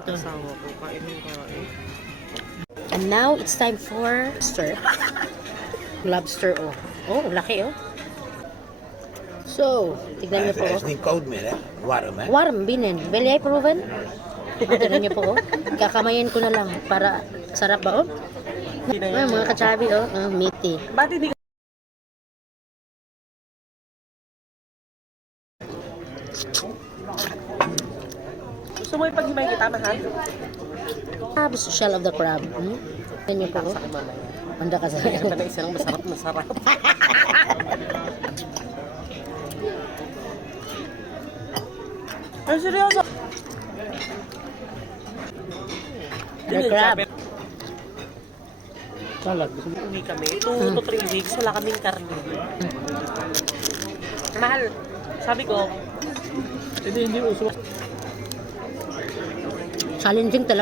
Ito. Asawa ko, kain ng kain. And now, it's time for lobster. Lobster, oh. Oh, laki, oh. So, tignan niyo po. It's niet koud meer, hè? Warm, hè? Warm, binin. Will I proven? Tignan niyo po, oh. Kakamayin ko na lang para sarap ba, oh? Ay, mga kachabi, oh. Meaty. Ba't hindi gusto mo ipag-himay kita, mahal? Crab, shell of the crab. Tignan niyo po, oh. Sa kimana yan. Manda ka sa Kaya na isa lang masarap. Ay, seryoso? The crab. Salag. Uwi kami. 2 to 3 weeks, wala kaming karne. Mahal. Sabi ko, hindi uso. Challenging talaga.